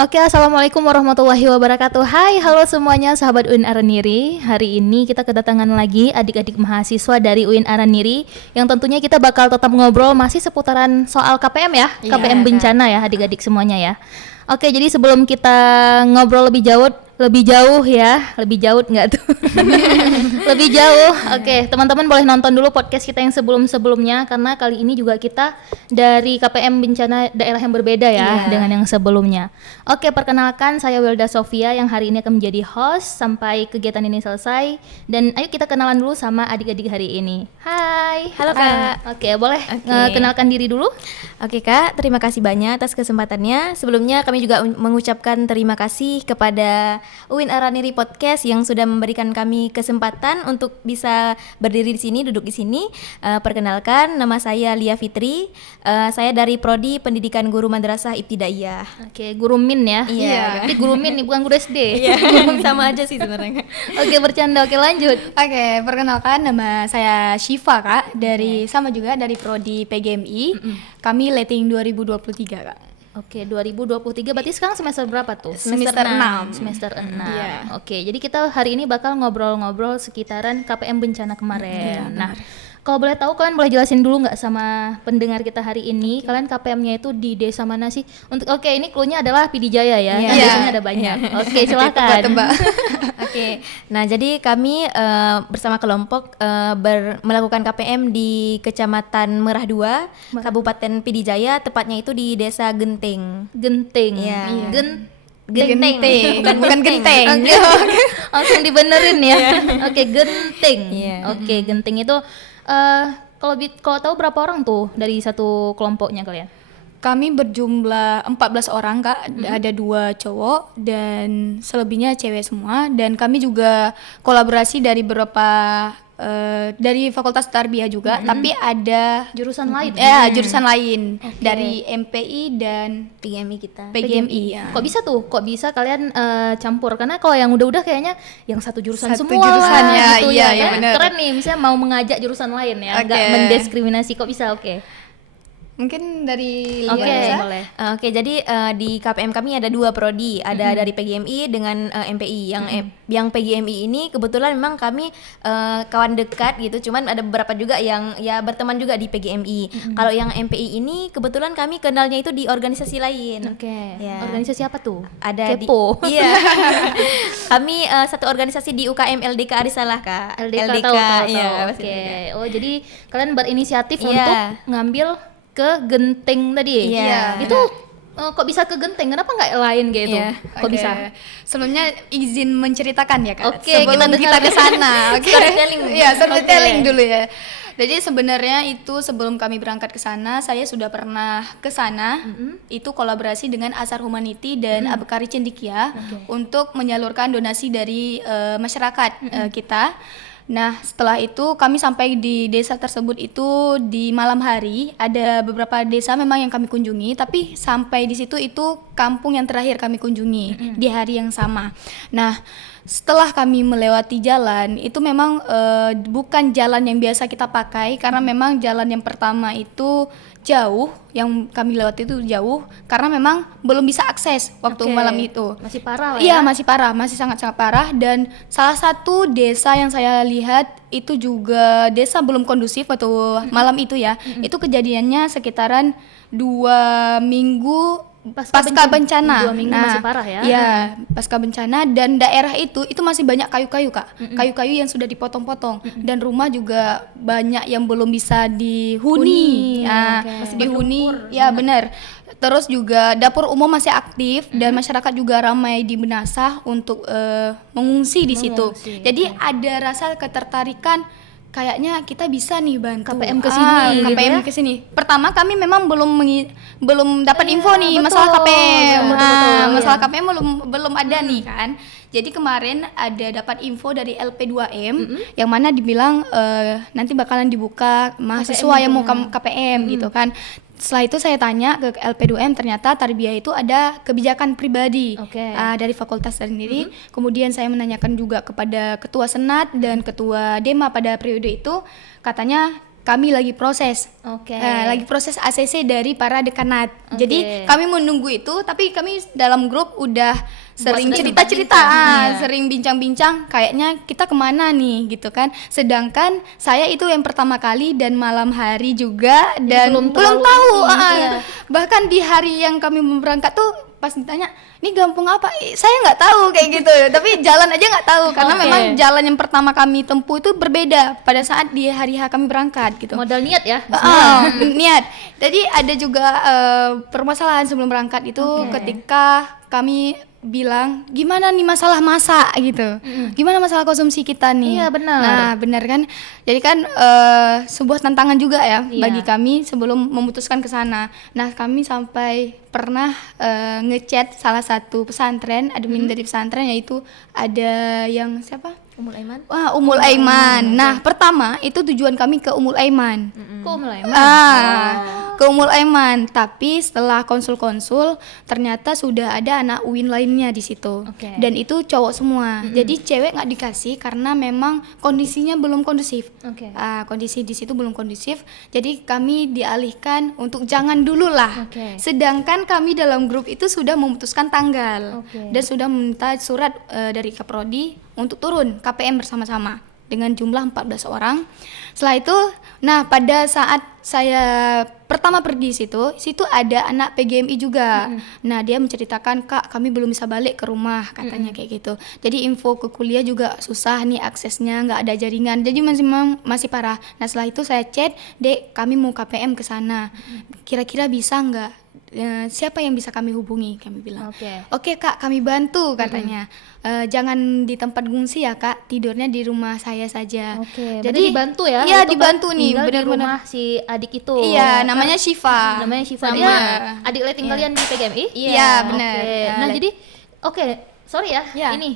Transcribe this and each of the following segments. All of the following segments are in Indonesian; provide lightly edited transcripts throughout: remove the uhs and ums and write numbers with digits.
Oke, assalamualaikum warahmatullahi wabarakatuh. Hai, halo semuanya sahabat UIN Araniri. Hari ini kita kedatangan lagi adik-adik mahasiswa dari UIN Araniri yang tentunya kita bakal tetap ngobrol masih seputaran soal KPM ya, KPM bencana ya adik-adik semuanya ya. Oke, jadi sebelum kita ngobrol lebih jauh nggak tuh? Lebih jauh. Oke, teman-teman boleh nonton dulu podcast kita yang sebelum-sebelumnya karena kali ini juga kita dari KPM bencana daerah yang berbeda ya dengan yang sebelumnya. Oke, perkenalkan saya Wilda Sofia yang hari ini akan menjadi host sampai kegiatan ini selesai. Dan ayo kita kenalan dulu sama adik-adik hari ini. Hai. Halo Kak. Oke, boleh kenalkan diri dulu? Oke Kak, terima kasih banyak atas kesempatannya. Sebelumnya kami juga mengucapkan terima kasih kepada UIN Araniri Podcast yang sudah memberikan kami kesempatan untuk bisa berdiri di sini, duduk di sini. Perkenalkan, nama saya Lia Fitri. Saya dari Prodi Pendidikan Guru Madrasah Ibtidaiyah. Oke, guru min ya. Iya. Tapi guru min nih, bukan guru SD. Iya, sama aja sih sebenarnya. Oke, bercanda. Oke, lanjut. Oke, perkenalkan nama saya Syifa Kak, sama juga dari Prodi PGMI. Kami letting 2023 Kak. Oke, 2023 berarti sekarang semester berapa tuh? Semester 6. Semester 6. Iya. Oke, jadi kita hari ini bakal ngobrol-ngobrol sekitaran KPM bencana kemarin. Nah, kalau boleh tahu kalian boleh jelasin dulu nggak sama pendengar kita hari ini, kalian KPM-nya itu di desa mana sih? Oke, ini clue-nya adalah PD Jaya ya. Kan desanya ada banyak. Oke, silakan. Oke, nah jadi kami bersama kelompok melakukan KPM di Kecamatan Merah 2, Kabupaten PD Jaya, tepatnya itu di Desa Genting. Genting. Iya. Genteng. Bukan genteng. Oke. Langsung dibenerin ya. Oke, Genting. Iya. Oke, Genting itu kalau tahu berapa orang tuh dari satu kelompoknya kalian? Kami berjumlah 14 orang Kak, ada 2 cowok dan selebihnya cewek semua. Dan kami juga kolaborasi dari beberapa dari Fakultas Tarbiyah juga, tapi ada Jurusan lain. jurusan lain dari MPI dan PGMI kita. PGMI ya. Kok bisa tuh? Kok bisa kalian campur? Karena kalau yang udah kayaknya yang satu jurusan Satu semua jurusan lah, ya, gitu iya, ya. bener. Keren nih, misalnya mau mengajak jurusan lain ya, nggak mendiskriminasi. Kok bisa? Oke. Mungkin dari Lia Oke, bisa? boleh. Oke, jadi di KPM kami ada 2 prodi, ada dari PGMI dengan MPI. Yang PGMI ini kebetulan memang kami kawan dekat gitu, cuman ada beberapa juga yang ya berteman juga di PGMI. Kalau yang MPI ini kebetulan kami kenalnya itu di organisasi lain. Oke. Ya. Organisasi apa tuh? Ada Kepo. Iya. Kami satu organisasi di UKM LDK Arisalah Kak. LDK. Tahu. Iya, Oke. Oh, jadi kalian berinisiatif Iya. untuk ngambil ke Genting tadi. Iya. Itu kok bisa ke Genting? Kenapa nggak lain gitu? Iya. Kok Oke. bisa? Sebelumnya izin menceritakan ya Kak. Oke, sebelum kita kita ke sana. Oke. Storytelling. Iya, storytelling Oke. dulu ya. Jadi sebenarnya itu sebelum kami berangkat ke sana, saya sudah pernah ke sana. Itu kolaborasi dengan Asar Humanity dan Abekari Cendikia untuk menyalurkan donasi dari masyarakat kita. Nah, setelah itu kami sampai di desa tersebut itu di malam hari. Ada beberapa desa memang yang kami kunjungi, tapi sampai di situ itu kampung yang terakhir kami kunjungi di hari yang sama. Nah, setelah kami melewati jalan, itu memang bukan jalan yang biasa kita pakai karena memang jalan yang pertama itu jauh, yang kami lewati itu jauh karena memang belum bisa akses waktu Oke. malam itu. Masih parah lah Iya, ya. masih parah, masih sangat-sangat parah. Dan salah satu desa yang saya lihat itu juga desa belum kondusif waktu malam itu ya. Itu kejadiannya sekitaran 2 minggu pasca bencana. 2 minggu masih parah ya. Iya, pasca bencana, dan daerah itu masih banyak kayu-kayu Kak. Kayu-kayu yang sudah dipotong-potong dan rumah juga banyak yang belum bisa dihuni. Nah, Oke. masih dihuni. Ya, benar. Terus juga dapur umum masih aktif dan masyarakat juga ramai di Benasah untuk mengungsi di situ. Mengungsi, Jadi ada rasa ketertarikan, kayaknya kita bisa nih bantu KPM kesini gitu KPM ya? kesini. Pertama kami memang belum dapat info nih betul. masalah KPM. Betul, Masalah iya. KPM belum ada nih kan. Jadi kemarin ada dapat info dari LP2M yang mana dibilang nanti bakalan dibuka mahasiswa yang mau KPM gitu kan. Setelah itu saya tanya ke LP2M, ternyata Tarbiyah itu ada kebijakan pribadi dari fakultas sendiri. Kemudian saya menanyakan juga kepada ketua senat dan ketua dema pada periode itu, katanya kami lagi proses. Oke. Lagi proses ACC dari para dekanat. Oke. Jadi kami menunggu itu, tapi kami dalam grup udah sering Sudah cerita-cerita, bincang-bincang, iya. sering bincang-bincang, kayaknya kita kemana nih gitu kan. Sedangkan saya itu yang pertama kali dan malam hari juga dan belum belum terlalu tahu. ini, iya. Bahkan di hari yang kami mau berangkat tuh pas ditanya, ini kampung apa? Saya nggak tahu kayak gitu. Tapi jalan aja nggak tahu karena Oke. memang jalan yang pertama kami tempuh itu berbeda pada saat di hari H kami berangkat gitu. Modal niat ya. Niat. Jadi ada juga permasalahan sebelum berangkat itu ketika kami bilang gimana nih masalah masak gitu, gimana masalah konsumsi kita nih. Iya, benar. Nah benar kan. Jadi kan sebuah tantangan juga ya Iya. bagi kami sebelum memutuskan ke sana. Nah kami sampai pernah ngechat salah satu pesantren, admin dari pesantren, yaitu ada yang siapa? Umul Aiman. Wah, Umul Aiman. Nah, pertama itu tujuan kami ke Umul Aiman. Kok mulai? Ke Umul Aiman. Tapi setelah konsul-konsul, ternyata sudah ada anak UIN lainnya di situ. Oke. Dan itu cowok semua. Jadi cewek nggak dikasih karena memang kondisinya belum kondusif. Oke. Kondisi di situ belum kondusif. Jadi kami dialihkan untuk jangan dulu lah. Oke. Sedangkan kami dalam grup itu sudah memutuskan tanggal Oke. dan sudah meminta surat dari Kaprodi untuk turun KPM bersama-sama dengan jumlah 14 orang. Setelah itu, nah pada saat saya pertama pergi situ ada anak PGMI juga. Nah dia menceritakan, Kak kami belum bisa balik ke rumah katanya kayak gitu. Jadi info ke kuliah juga susah nih aksesnya, nggak ada jaringan. Jadi masih parah. Nah setelah itu saya chat, Dek kami mau KPM ke sana. Kira-kira bisa nggak? Siapa yang bisa kami hubungi? Kami bilang. Oke Kak, kami bantu katanya. Jangan di tempat ngungsi ya Kak, tidurnya di rumah saya saja. Oke. Jadi Jadi dibantu ya. Iya Itu dibantu kan nih, tinggal di benar-benar. rumah si adik itu. Iya, namanya Syifa. Namanya Syifa. Sama- Dia adik lighting kalian di PGMI? Iya, benar. Oke. Ya, Nah, light- jadi sorry ya. Iya. Ini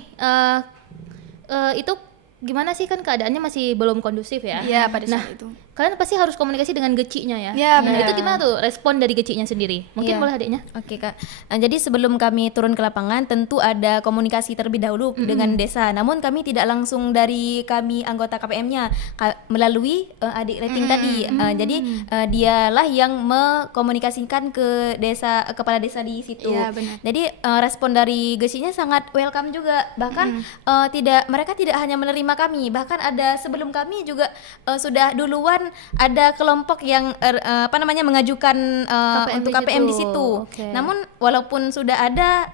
itu gimana sih, kan keadaannya masih belum kondusif ya? Iya pada Nah, saat itu. kalian pasti harus komunikasi dengan gecinya ya? Iya, Nah, benar. itu gimana tuh respon dari gecinya sendiri? Mungkin Iya. boleh adiknya? Oke Kak. Jadi sebelum kami turun ke lapangan tentu ada komunikasi terlebih dahulu dengan desa. Namun kami tidak langsung dari kami anggota KPM-nya melalui adik rating tadi. Jadi dialah yang mengkomunikasikan ke desa, kepala desa di situ. Iya, benar. Jadi respon dari gesinya sangat welcome juga. Bahkan mereka tidak hanya menerima kami, bahkan ada sebelum kami juga sudah duluan ada kelompok yang mengajukan KPM untuk di KPM di situ. situ. Oke. Namun walaupun sudah ada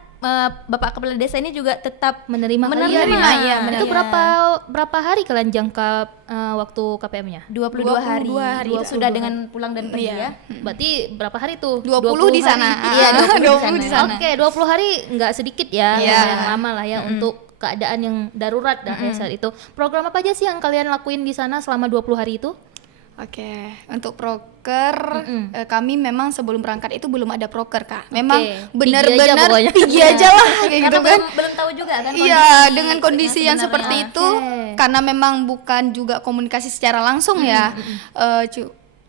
Bapak Kepala Desa ini juga tetap Menerima kalian. iya, Itu benar. berapa hari kalian jangka waktu KPM-nya? 22 hari. 22 hari. Itu sudah dengan pulang dan pergi Iya. ya. Berarti berapa hari tuh? 20 di hari. sana. Iya, 20 di sana. Oke, 20 hari nggak sedikit ya, Iya. yang lama lah ya untuk keadaan yang darurat dah ya saat itu. Program apa aja sih yang kalian lakuin di sana selama 20 hari itu? Oke, untuk proker kami memang sebelum berangkat itu belum ada proker Kak. Memang Oke, benar-benar pigi aja pokoknya. pigi aja lah kayak gitu Karena kan. belum tahu juga kan Iya, dengan kondisi yang seperti sebenarnya. itu, karena memang bukan juga komunikasi secara langsung ya,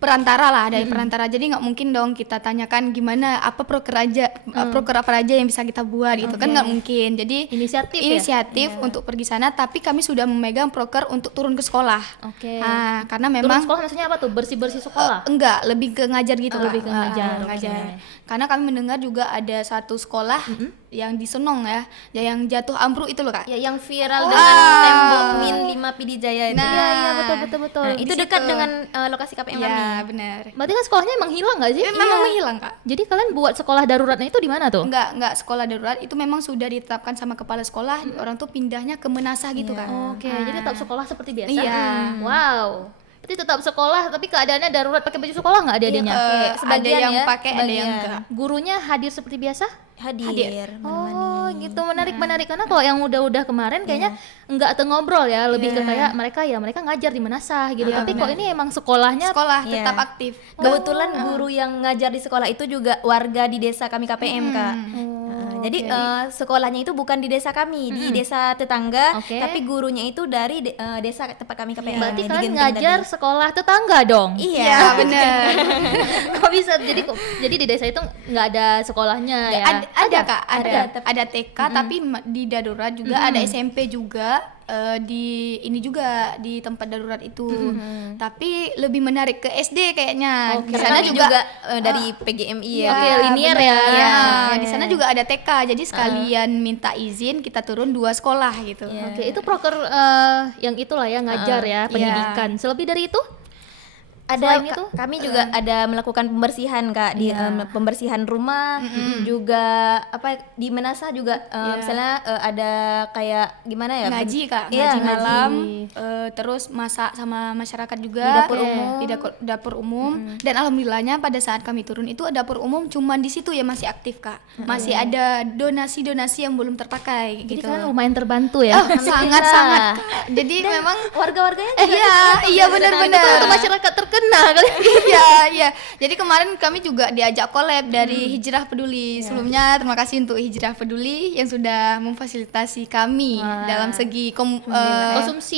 perantara lah, dari perantara. Jadi nggak mungkin dong kita tanyakan gimana apa proker apa aja yang bisa kita buat gitu kan, nggak mungkin. Jadi Inisiatif ya? untuk pergi sana, tapi kami sudah memegang proker untuk turun ke sekolah. Oke. Nah, karena Turun memang sekolah maksudnya apa tuh? Bersih-bersih sekolah? enggak, lebih ke ngajar gitu Kak. lebih ke ngajar, oke. ngajar. Karena kami mendengar juga ada satu sekolah yang di Senong ya, yang jatuh ambruk itu loh Kak. Ya, yang viral dengan tembok Min 5 PD Jaya itu. Nah, Iya, betul. Nah, itu di dekat situ. dengan lokasi KPM kami. Ya, benar. Berarti kan sekolahnya emang hilang nggak sih? Memang menghilang Kak. Jadi kalian buat sekolah daruratnya itu di mana tuh? Enggak sekolah darurat, itu memang sudah ditetapkan sama kepala sekolah, orang tuh pindahnya ke Menasah gitu kan. Oke, jadi tetap sekolah seperti biasa. Iya. Wow. Berarti tetap sekolah, tapi keadaannya darurat, pakai baju sekolah nggak adik-adiknya? Ada sebagian yang ya, pakai, ada yang sebagian. enggak. Gurunya hadir seperti biasa? Hadir. Oh gitu, menarik karena kalau yang udah kemarin kayaknya nggak ngobrol ya, lebih ke kayak mereka ngajar di Menasah gitu, tapi kok ini emang sekolahnya Sekolah Iya. tetap aktif. Kebetulan guru yang ngajar di sekolah itu juga warga di desa kami KPM Kak. Jadi sekolahnya itu bukan di desa kami, di desa tetangga, Oke. tapi gurunya itu dari desa tempat kami KPM. berarti di kalian Genting ngajar tadi. sekolah tetangga dong? Iya, benar. Kok bisa? Jadi di desa itu nggak ada sekolahnya ya? Ada Kak, ada. ada TK tapi di darurat juga ada SMP juga. di ini juga di tempat darurat itu. Tapi lebih menarik ke SD kayaknya. Di sana Kami juga, dari PGMI ya. Oke, linier ya. Iya, di sana juga ada TK. Jadi sekalian minta izin kita turun 2 sekolah gitu. Oke, itu proker yang itulah ya ngajar ya, pendidikan. Selebih dari itu? Ada Selain itu? kami juga ada melakukan pembersihan Kak di pembersihan rumah, juga apa di Menasa juga misalnya ada kayak gimana ya? Ngaji Kak, Iya, ngaji malam, ngaji. terus masak sama masyarakat juga Di dapur umum. di dapur umum. Dan alhamdulillahnya pada saat kami turun itu dapur umum cuman di situ ya masih aktif Kak, masih ada donasi-donasi yang belum terpakai Jadi gitu. kan lumayan terbantu ya. Sangat-sangat Kak. Jadi memang Warga-warganya iya benar-benar. Itu masyarakat terkena kali. Iya. Jadi kemarin kami juga diajak collab dari Hijrah Peduli. Sebelumnya terima kasih untuk Hijrah Peduli yang sudah memfasilitasi kami dalam segi konsumsi.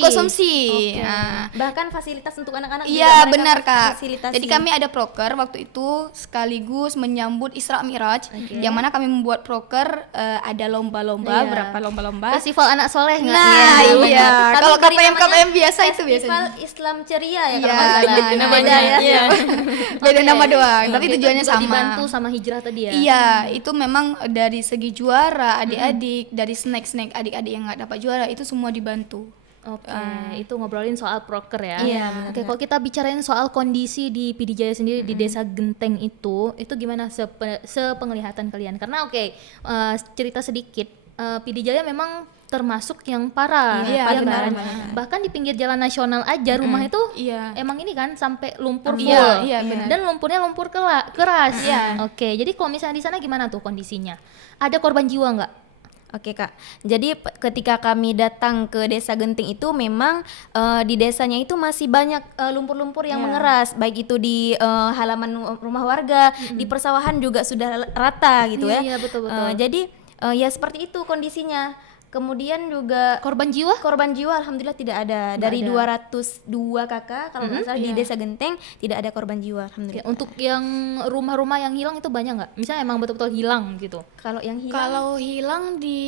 Nah, bahkan fasilitas untuk anak-anak juga iya mereka benar Kak. fasilitasi. Jadi kami ada proker waktu itu sekaligus menyambut Isra Mi'raj, yang mana kami membuat proker ada lomba-lomba, berapa lomba-lomba. Festival anak soleh nggak? Nah, iya. Kami Kalau beri KPM biasa itu Festival biasanya. Islam Ceria ya Iya, kalau nggak salah. nah, Beda ya. Iya. Beda Oke. nama doang, tapi Oke, itu tujuannya juga sama. dibantu sama Hijrah tadi ya. Iya, itu memang dari segi juara adik-adik, dari snack-snack adik-adik yang nggak dapat juara itu semua dibantu. Oke, itu ngobrolin soal proker ya. Iya, Oke, kalau kita bicarain soal kondisi di PD Jaya sendiri di Desa Genteng itu gimana sepenglihatan kalian? Karena cerita sedikit, PD Jaya memang termasuk yang parah, Iya, ya benar, kan? benar. Bahkan di pinggir jalan nasional aja rumah itu Iya. emang ini kan sampai lumpur full. Iya, benar. Dan lumpurnya lumpur keras. Iya. Oke, jadi kalau misalnya di sana gimana tuh kondisinya? Ada korban jiwa nggak? Oke Kak, jadi ketika kami datang ke Desa Genting itu memang di desanya itu masih banyak lumpur-lumpur yang mengeras, baik itu di halaman rumah warga, di persawahan juga sudah rata gitu Iya, ya. betul. Jadi ya seperti itu kondisinya. Kemudian juga Korban jiwa? korban jiwa alhamdulillah tidak ada. Dari 202 kakak kalau nggak salah di Desa Genteng tidak ada korban jiwa Oke, alhamdulillah. untuk yang rumah-rumah yang hilang itu banyak nggak? Misalnya emang betul-betul hilang gitu? Kalau yang hilang Kalau hilang di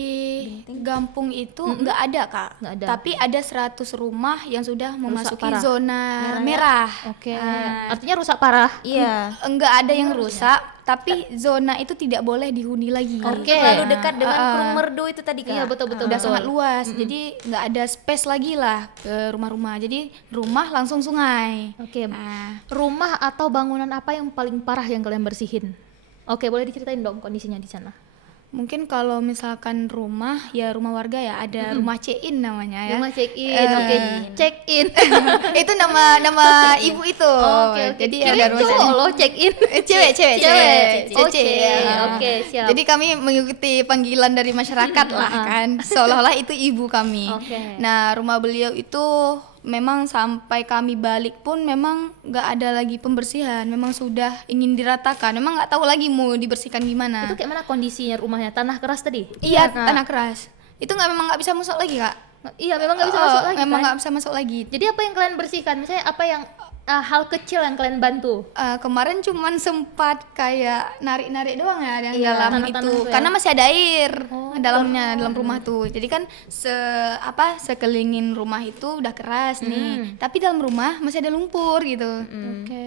Gampung itu nggak ada Kak. Nggak ada. Tapi ada 100 rumah yang sudah memasuki parah. zona merah. Oke, artinya rusak parah. iya. Enggak ada yang rusak, tapi zona itu tidak boleh dihuni lagi. Oke. Terlalu dekat dengan Kurung Merdu itu tadi Kak. Iya, betul. Udah sangat luas, jadi nggak ada space lagi lah ke rumah-rumah. Jadi rumah langsung sungai. Oke, Nah, rumah atau bangunan apa yang paling parah yang kalian bersihin? Oke, boleh diceritain dong kondisinya di sana. mungkin kalau misalkan rumah, ya rumah warga ya ada rumah check-in namanya ya. Rumah check-in, oke, check-in. Itu nama ibu itu. Oke. Jadi Kirain ada rumah cowok check-in. loh check-in. Cewek. Oke, oke, siap. Jadi kami mengikuti panggilan dari masyarakat lah kan, seolah-olah itu ibu kami. Oke. Nah, rumah beliau itu memang sampai kami balik pun memang nggak ada lagi pembersihan, memang sudah ingin diratakan, memang nggak tahu lagi mau dibersihkan gimana. Itu kayak mana kondisinya rumahnya? Tanah keras tadi? Iya, tanah keras. Itu memang nggak bisa masuk lagi Kak. Iya, memang nggak bisa masuk lagi. Memang kan? nggak bisa masuk lagi. Jadi apa yang kalian bersihkan? Misalnya apa yang hal kecil yang kalian bantu? Kemarin cuman sempat kayak narik-narik doang ya yang Iya, dalam tanah-tanah itu tuh ya. karena masih ada air dalamnya dalam rumah tuh. Jadi kan sekelilingin rumah itu udah keras nih, tapi dalam rumah masih ada lumpur gitu. Oke.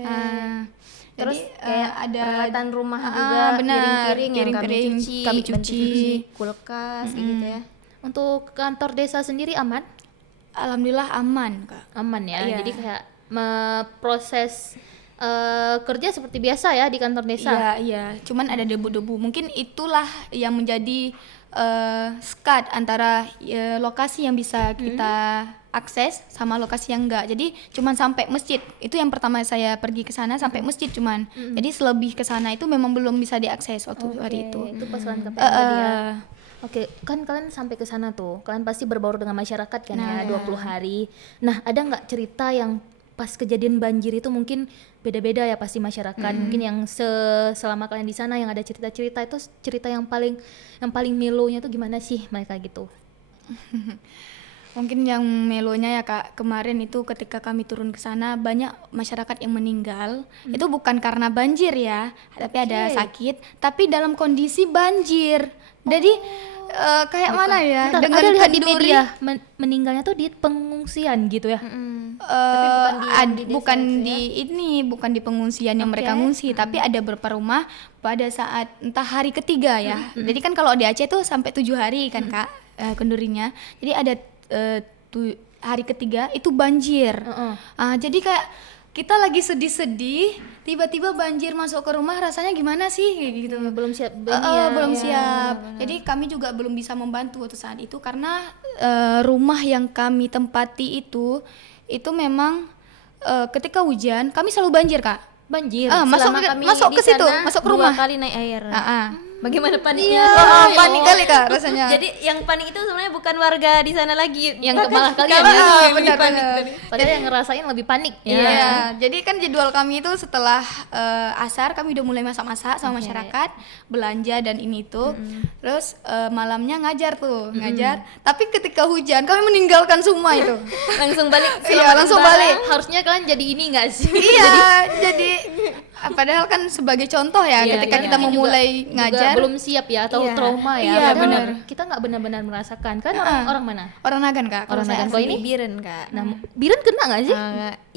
Terus Jadi, kayak ada peralatan rumah Ah, juga, benar. piring-piring yang kami Piring-piring cuci, kami bantu cuci. kulkas gitu ya. Untuk kantor desa sendiri aman? Alhamdulillah aman Kak. Aman ya. Iya. Jadi kayak proses kerja seperti biasa ya di kantor desa. Iya. Cuman ada debu-debu. Mungkin itulah yang menjadi skat antara lokasi yang bisa kita akses sama lokasi yang enggak. Jadi cuman sampai masjid. Itu yang pertama saya pergi ke sana sampai masjid cuman. Jadi selebih ke sana itu memang belum bisa diakses waktu hari itu. Itu pasukan KPM tadi ya. Oke, kan kalian sampai ke sana tuh. Kalian pasti berbaur dengan masyarakat kan ya 20 hari. Nah, ada nggak cerita yang pas kejadian banjir itu mungkin beda-beda ya pasti masyarakat. Mungkin yang selama kalian di sana yang ada cerita-cerita itu cerita yang paling melonya tuh gimana sih mereka gitu? Mungkin yang melonya ya Kak, kemarin itu ketika kami turun ke sana banyak masyarakat yang meninggal. Itu bukan karena banjir ya, tapi ada sakit, tapi dalam kondisi banjir. Jadi kayak mana ya? Bentar, Dengan ada lihat di kenduri. media meninggalnya tuh di pengungsian gitu ya. Bukan di pengungsian yang mereka ngungsi, tapi ada beberapa rumah pada saat entah hari ketiga ya. Jadi kan kalau di Aceh tuh sampai 7 hari kan Kak kendurinya. Jadi ada hari ketiga itu banjir. Jadi kayak kita lagi sedih-sedih, tiba-tiba banjir masuk ke rumah, rasanya gimana sih kayak gitu. Belum siap Belum siap. Jadi kami juga belum bisa membantu waktu saat itu karena rumah yang kami tempati itu memang ketika hujan kami selalu banjir Kak. banjir. Masuk ke situ, masuk ke rumah. 2 kali naik air. Bagaimana paniknya? Panik kali Kak rasanya. Jadi yang panik itu sebenarnya bukan warga di sana lagi, yang malah kalian kami ya. yang benar, panik. benar. Padahal yang ngerasain lebih panik ya. Iya, jadi kan jadwal kami itu setelah asar kami udah mulai masak-masak sama masyarakat, belanja dan ini tuh. Terus malamnya ngajar. Tapi ketika hujan kami meninggalkan semua itu. Langsung balik. Iya, langsung balik. Harusnya kalian jadi ini enggak sih? Iya, jadi padahal kan sebagai contoh ya Iya, ketika iya. kita Mungkin memulai juga ngajar. belum siap ya atau Iya. trauma ya. Iya, Padahal benar. Kita nggak benar-benar merasakan. Kan orang mana? Orang Nagan Kak. Orang kalau saya Nagan. Kok asli. ini? Di Biren, Kak. Nah, Biren kena nggak sih?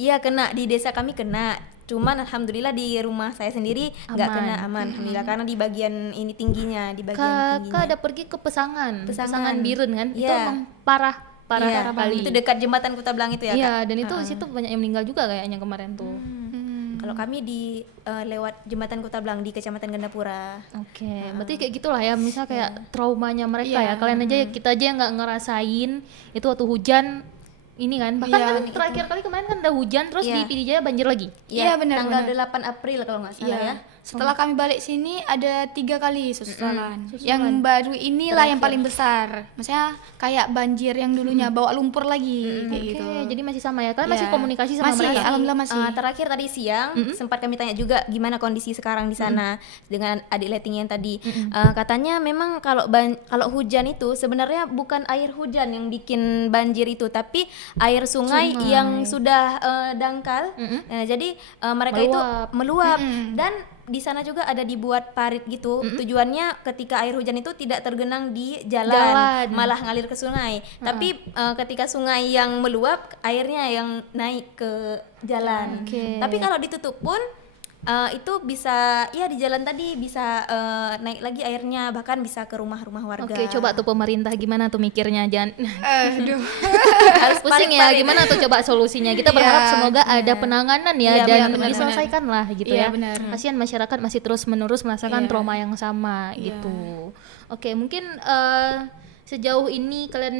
Iya kena, di desa kami kena. Cuman alhamdulillah di rumah saya sendiri nggak Aman. kena, aman. Alhamdulillah karena di bagian ini tingginya, di bagian Kakak tingginya. ada pergi ke Pesangan Pesangan. Biren kan? Itu Iya. emang parah Iya, kali. itu dekat jembatan Kota Belang itu ya, Iya, Kak. dan itu di situ banyak yang meninggal juga kayaknya kemarin tuh. Kalau kami di lewat jembatan Kota Belang di Kecamatan Gandapura. Oke, berarti kayak gitulah ya, misal kayak traumanya mereka ya. Kalian aja, kita aja yang nggak ngerasain itu waktu hujan ini kan. Bahkan kan terakhir kali kemarin kan ada hujan terus di Pidijaya banjir lagi. Iya, benar, Tanggal benar. 8 April kalau nggak salah ya. Setelah kami balik sini ada 3 kali susulan. Yang baru inilah yang paling besar. Maksudnya kayak banjir yang dulunya bawa lumpur lagi kayak gitu. Oke, jadi masih sama ya. Kalian masih komunikasi sama Masih, mereka? alhamdulillah masih. Terakhir tadi siang sempat kami tanya juga gimana kondisi sekarang di sana dengan adik letting yang tadi. Katanya memang kalau hujan itu sebenarnya bukan air hujan yang bikin banjir itu, tapi air sungai yang sudah dangkal. Jadi mereka itu meluap dan di sana juga ada dibuat parit gitu. Tujuannya ketika air hujan itu tidak tergenang di jalan. Malah ngalir ke sungai. Tapi ketika sungai yang meluap, airnya yang naik ke jalan. Tapi kalau ditutup pun itu bisa ya di jalan tadi bisa naik lagi airnya, bahkan bisa ke rumah-rumah warga. Oke, coba tuh pemerintah gimana tuh mikirnya, jangan Aduh. harus pusing ya, gimana tuh coba solusinya. Kita berharap semoga ada penanganan ya, Iya, dan benar, diselesaikan lah gitu Iya, ya. benar. Kasihan masyarakat masih terus-menerus merasakan trauma yang sama gitu. Oke, mungkin sejauh ini kalian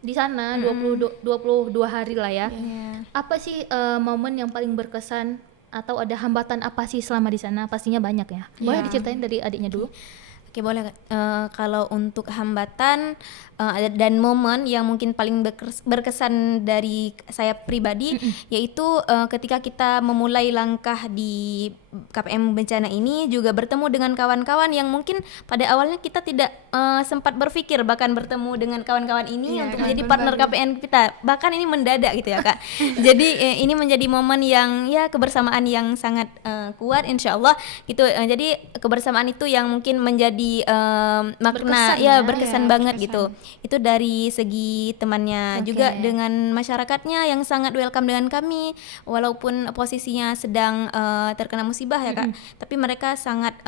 di sana 22 hari lah ya. Apa sih momen yang paling berkesan atau ada hambatan apa sih selama di sana? Pastinya banyak ya. Boleh diceritain dari adiknya dulu? Oke, boleh. Kalau untuk hambatan dan momen yang mungkin paling berkesan dari saya pribadi, yaitu ketika kita memulai langkah di KPM Bencana ini, juga bertemu dengan kawan-kawan yang mungkin pada awalnya kita tidak sempat berpikir bahkan bertemu dengan kawan-kawan ini untuk menjadi partner KPM kita. Bahkan ini mendadak gitu ya Kak. Jadi ini menjadi momen yang ya kebersamaan yang sangat kuat insyaallah gitu. Jadi kebersamaan itu yang mungkin menjadi makna berkesan banget gitu. Itu dari segi temannya, juga dengan masyarakatnya yang sangat welcome dengan kami walaupun posisinya sedang terkena musibah ya Kak. Tapi mereka sangat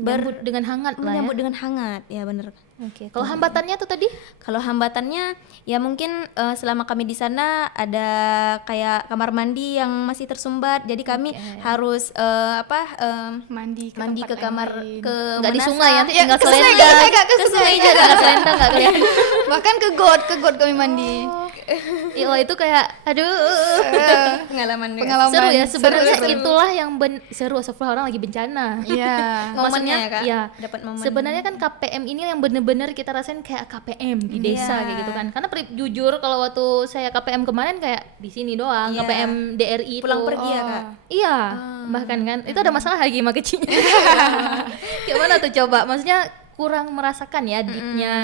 Menyambut dengan hangat lah ya. menyambut dengan hangat, ya bener. Oke. Kalau hambatannya tuh tadi? Kalau hambatannya ya mungkin selama kami di sana ada kayak kamar mandi yang masih tersumbat, jadi kami harus Mandi mandi ke kamar ke Nggak di Manasa. sungai ya, Ya, tinggal ke sungai, selendang. ke sungai juga. Nggak selendang nggak kalian? Bahkan ke got kami mandi. Iya, wah, itu kayak aduh. pengalaman Seru ya sebenarnya, seru. itulah yang seru setelah orang lagi bencana. Iya. Momennya ya, Kak. Ya, Dapat momen. sebenarnya kan KPM ini yang bener-bener kita rasain kayak KPM di desa kayak gitu kan. Karena jujur kalau waktu saya KPM kemarin kayak di sini doang, Iya. KPM DRI pulang itu. pergi ya Kak. Iya, bahkan kan itu ada masalah lagi sama kecilnya. Gimana tuh coba? Maksudnya kurang merasakan ya deepnya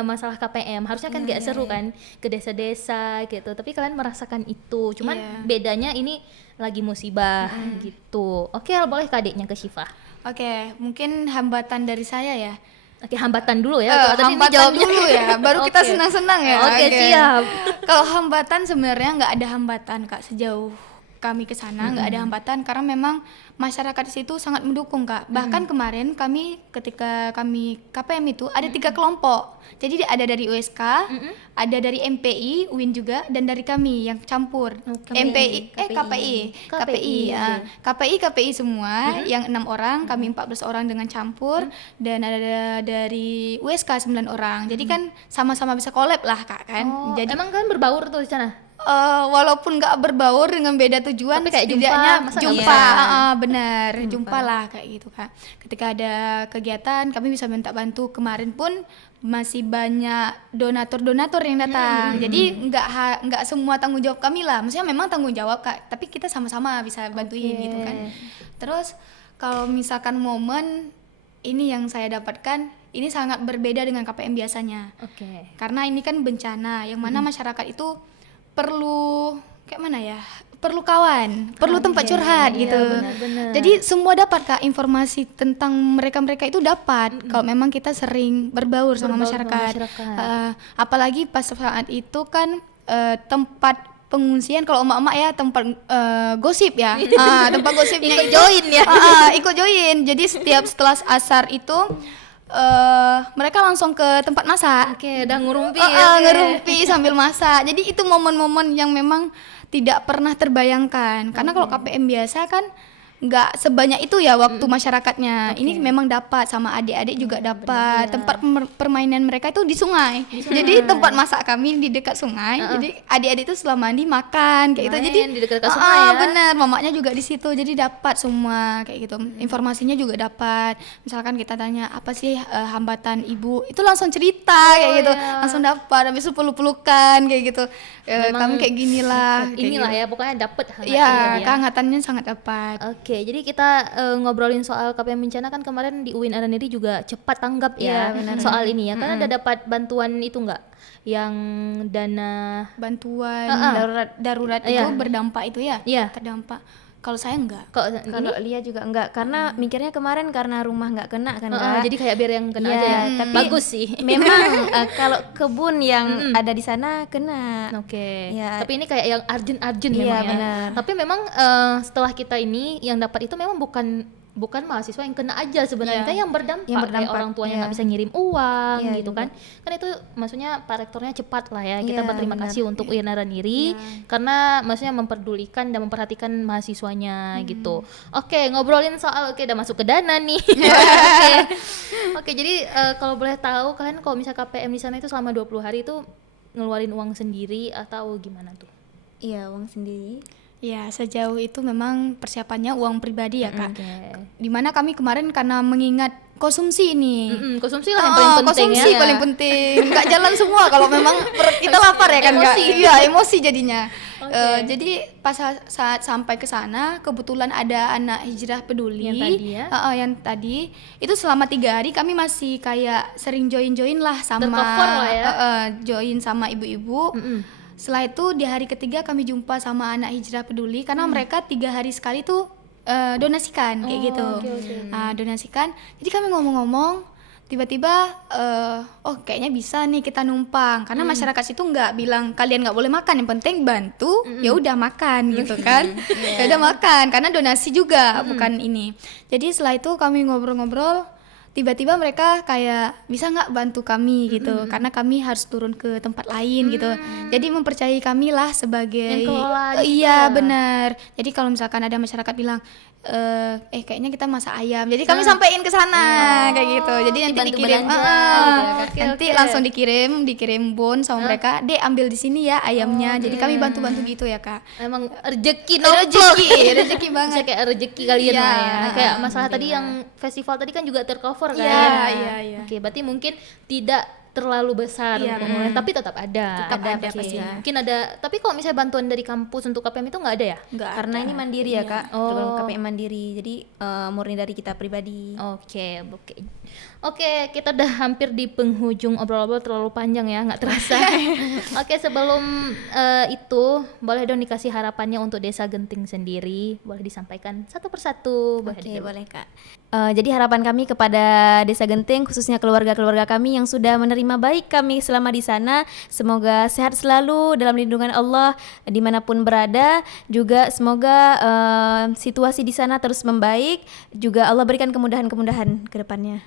masalah KPM. Harusnya kan kayak seru kan ke desa-desa gitu. Tapi kalian merasakan itu. Cuman bedanya ini lagi musibah gitu. Oke, boleh ke adiknya, ke Syifa. Oke, mungkin hambatan dari saya ya. Oke, hambatan dulu ya. Kalau tadi ini hambatan jawabnya. dulu ya, baru kita Oke. senang-senang ya. Oke, siap. Kalau hambatan sebenarnya nggak ada hambatan Kak, sejauh kami ke sana nggak ada hambatan karena memang masyarakat di situ sangat mendukung Kak. Bahkan kemarin ketika kami KPM itu ada 3 kelompok. Jadi ada dari USK, ada dari MPI, UIN juga, dan dari kami yang campur. MPI, KPI ya. KPI semua yang 6 orang, kami 14 orang dengan campur, dan ada dari USK 9 orang. Jadi kan sama-sama bisa collab lah Kak kan. Oh, Jadi emang kan berbaur tuh di sana? walaupun nggak berbaur dengan beda tujuan, Tapi kayak setidaknya jumpa, masa nggak jumpa, bisa? benar, jumpa lah kayak gitu Kak. Ketika ada kegiatan, kami bisa minta bantu. Kemarin pun masih banyak donatur yang datang. Jadi nggak semua tanggung jawab kami lah. Maksudnya memang tanggung jawab Kak, tapi kita sama-sama bisa bantuin gitu kan. Terus kalau misalkan momen ini yang saya dapatkan, ini sangat berbeda dengan KPM biasanya. Oke. Karena ini kan bencana yang mana masyarakat itu perlu kayak mana ya? Perlu kawan, perlu tempat curhat gitu. benar-benar. Jadi semua dapat Kak informasi tentang mereka itu dapat kalau memang kita sering berbaur sama masyarakat. Apalagi pas saat itu kan tempat pengungsian, kalau emak-emak ya tempat gosip ya. Tempat gosipnya Ikut join ya. Ikut join. Jadi setiap setelah asar itu mereka langsung ke tempat masak. Oke, udah ngurumpi. Ngerumpi sambil masak. Jadi itu momen-momen yang memang tidak pernah terbayangkan. Karena kalau KPM biasa kan nggak sebanyak itu ya waktu masyarakatnya. Ini memang dapat sama adik-adik juga dapat. Tempat permainan mereka itu di sungai. Jadi tempat masak kami di dekat sungai. Jadi adik-adik itu setelah mandi makan kayak gitu. Jadi di dekat sungai ya. bener, mamaknya juga di situ. Jadi dapat semua kayak gitu. Informasinya juga dapat. Misalkan kita tanya apa sih hambatan ibu, itu langsung cerita kayak gitu. Langsung dapat. Habis itu peluk-pelukan kayak gitu. Kami kayak gini lah. Inilah ya, pokoknya dapet Iya, kehangatannya sangat dapat. Oke, jadi kita ngobrolin soal KPM Bencana kan kemarin di UIN Araniri juga cepat tanggap ya soal ini ya. Karena ada dapat bantuan itu enggak? Yang dana Bantuan darurat itu berdampak itu ya? Iya. Terdampak. Kalau saya enggak. Kalau Lia juga enggak, karena mikirnya kemarin karena rumah enggak kena kan Kak. jadi kayak biar yang kena Iya, aja ya. tapi Bagus sih. Memang kalau kebun yang ada di sana kena. Oke. Ya. Tapi ini kayak yang urgent Iya, memang ya. benar. Tapi memang setelah kita ini yang dapat itu memang bukan mahasiswa yang kena aja sebenarnya, kan yang berdampak, kayak orang tuanya nggak bisa ngirim uang gitu kan. Kan itu maksudnya Pak Rektornya cepat lah ya. Kita berterima kasih untuk UIN Araniri karena maksudnya memperdulikan dan memperhatikan mahasiswanya gitu. Oke, ngobrolin soal udah masuk ke dana nih. Oke, jadi kalau boleh tahu kalian kalau misal KPM di sana itu selama 20 hari itu ngeluarin uang sendiri atau gimana tuh? Iya, uang sendiri. Ya, sejauh itu memang persiapannya uang pribadi ya Kak. Oke. Dimana kami kemarin karena mengingat konsumsi ini. Konsumsi lah yang paling penting konsumsi ya. paling penting. Nggak jalan semua kalau memang perut kita lapar ya kan Kak. Emosi. Iya, emosi jadinya. Jadi pas saat sampai ke sana kebetulan ada anak hijrah peduli Yang tadi ya? Yang tadi itu selama 3 hari kami masih kayak sering join lah sama Tercover lah ya. join sama ibu-ibu. Setelah itu di hari ketiga kami jumpa sama anak hijrah peduli karena mereka 3 hari sekali tuh donasikan kayak gitu. Donasikan. Jadi kami ngomong-ngomong tiba-tiba kayaknya bisa nih kita numpang karena masyarakat situ nggak bilang kalian nggak boleh makan, yang penting bantu, ya udah makan gitu kan. Ya udah makan karena donasi juga bukan ini. Jadi setelah itu kami ngobrol-ngobrol, tiba-tiba mereka kayak bisa nggak bantu kami gitu karena kami harus turun ke tempat lain gitu. Jadi mempercayai kami lah sebagai Yang kelola iya benar. Jadi kalau misalkan ada masyarakat bilang kayaknya kita masak ayam, jadi kami sampein ke sana kayak gitu. Jadi nanti Dibantu dikirim belanja gitu ya. nanti langsung dikirim bon sama mereka, Dek ambil di sini ya ayamnya. Jadi kami bantu-bantu gitu ya Kak. Emang rezeki nomplok. Rezeki banget. Bisa kayak rezeki kalian Iya, lah ya. Kayak masalah tadi yang festival tadi kan juga tercover kan. Iya. Oke, berarti mungkin tidak terlalu besar Iya, pengurus, tapi tetap ada. Tetap ada Oke. pastinya. Mungkin ada, tapi kalau misalnya bantuan dari kampus untuk KPM itu nggak ada ya? Nggak Karena ada. ini mandiri ya Kak, Oh. program KPM mandiri. Jadi murni dari kita pribadi. Oke, oke. Oke, kita udah hampir di penghujung obrol-obrol terlalu panjang ya, nggak terasa. Oke, sebelum itu boleh dong dikasih harapannya untuk Desa Genting sendiri, boleh disampaikan satu persatu. Boleh Oke, dijawab. boleh Kak. Jadi harapan kami kepada Desa Genting, khususnya keluarga-keluarga kami yang sudah menerima baik kami selama di sana, semoga sehat selalu dalam lindungan Allah dimanapun berada. Juga semoga situasi di sana terus membaik. Juga Allah berikan kemudahan-kemudahan ke depannya.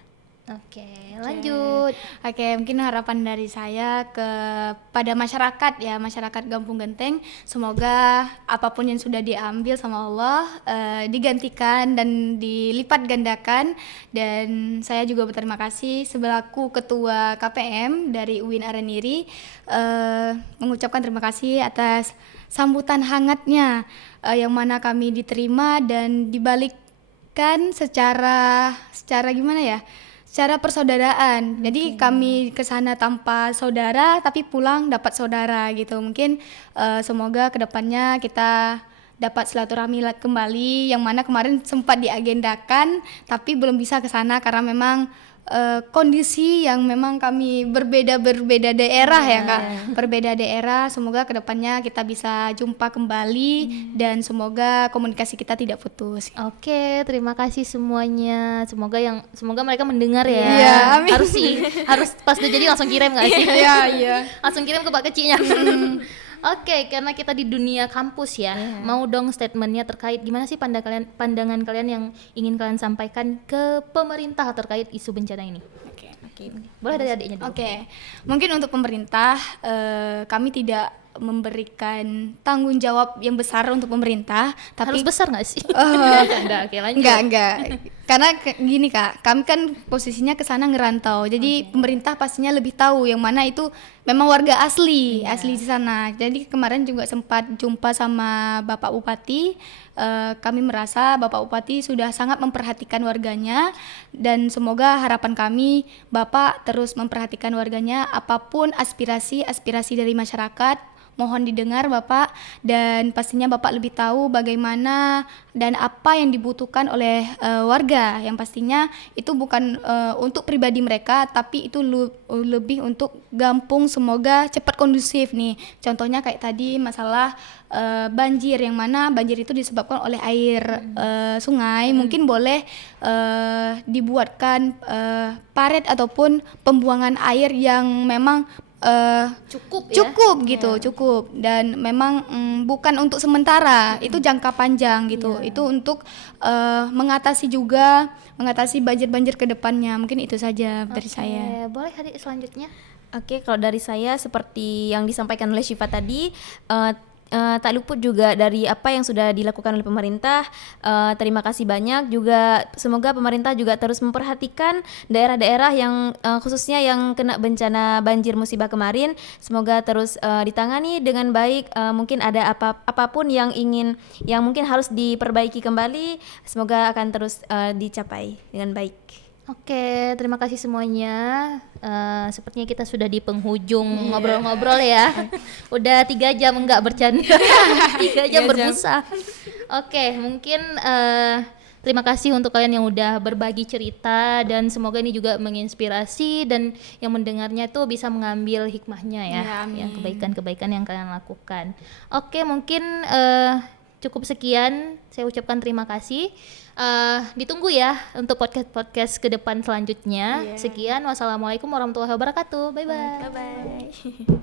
Oke, lanjut. Oke, mungkin harapan dari saya kepada masyarakat ya, masyarakat Kampung Genteng, semoga apapun yang sudah diambil sama Allah digantikan dan dilipat gandakan. Dan saya juga berterima kasih selaku Ketua KPM dari UIN Araniri mengucapkan terima kasih atas sambutan hangatnya yang mana kami diterima dan dibalikkan secara gimana ya? Secara persaudaraan. Jadi kami ke sana tanpa saudara tapi pulang dapat saudara gitu. Mungkin semoga kedepannya kita dapat silaturahmi kembali, yang mana kemarin sempat diagendakan tapi belum bisa ke sana karena memang kondisi yang memang kami berbeda daerah ya Kak, berbeda daerah. Semoga kedepannya kita bisa jumpa kembali dan semoga komunikasi kita tidak putus. Oke, terima kasih semuanya. Semoga mereka mendengar ya. Iya, amin. Harus pas udah jadi langsung kirim nggak sih? Iya. Langsung kirim ke Pak Kecinya. Oke, karena kita di dunia kampus ya, mau dong statementnya terkait gimana sih pandangan kalian yang ingin kalian sampaikan ke pemerintah terkait isu bencana ini. Oke. Boleh dari adiknya dulu. Oke, mungkin untuk pemerintah kami tidak memberikan tanggung jawab yang besar untuk pemerintah, tapi Harus besar nggak sih? Enggak, oke lanjut. enggak. Karena gini Kak, kami kan posisinya ke sana ngerantau. Jadi pemerintah pastinya lebih tahu yang mana itu memang warga asli di sana. Jadi kemarin juga sempat jumpa sama Bapak Bupati. Kami merasa Bapak Bupati sudah sangat memperhatikan warganya dan semoga harapan kami Bapak terus memperhatikan warganya, apapun aspirasi dari masyarakat mohon didengar Bapak, dan pastinya Bapak lebih tahu bagaimana dan apa yang dibutuhkan oleh warga, yang pastinya itu bukan untuk pribadi mereka tapi itu lebih untuk Gampung semoga cepat kondusif nih. Contohnya kayak tadi masalah banjir, yang mana banjir itu disebabkan oleh air sungai. Mungkin boleh dibuatkan paret ataupun pembuangan air yang memang cukup cukup, dan memang bukan untuk sementara, itu jangka panjang gitu. Itu untuk mengatasi banjir-banjir ke depannya. Mungkin itu saja dari saya. Boleh adik selanjutnya. Oke, kalau dari saya seperti yang disampaikan oleh Syifa tadi, tak luput juga dari apa yang sudah dilakukan oleh pemerintah. Terima kasih banyak. Juga semoga pemerintah juga terus memperhatikan daerah-daerah yang khususnya yang kena bencana banjir musibah kemarin. Semoga terus ditangani dengan baik. Mungkin ada apapun yang mungkin harus diperbaiki kembali, semoga akan terus dicapai dengan baik. Oke, terima kasih semuanya. Sepertinya kita sudah di penghujung ngobrol-ngobrol ya. Udah 3 jam enggak bercanda. 3 jam berbusa. Oke, mungkin terima kasih untuk kalian yang udah berbagi cerita, dan semoga ini juga menginspirasi dan yang mendengarnya itu bisa mengambil hikmahnya ya, yang kebaikan-kebaikan yang kalian lakukan. Oke, mungkin cukup sekian. Saya ucapkan terima kasih. Ditunggu ya untuk podcast ke depan selanjutnya. Sekian, wassalamualaikum warahmatullahi wabarakatuh. Bye bye.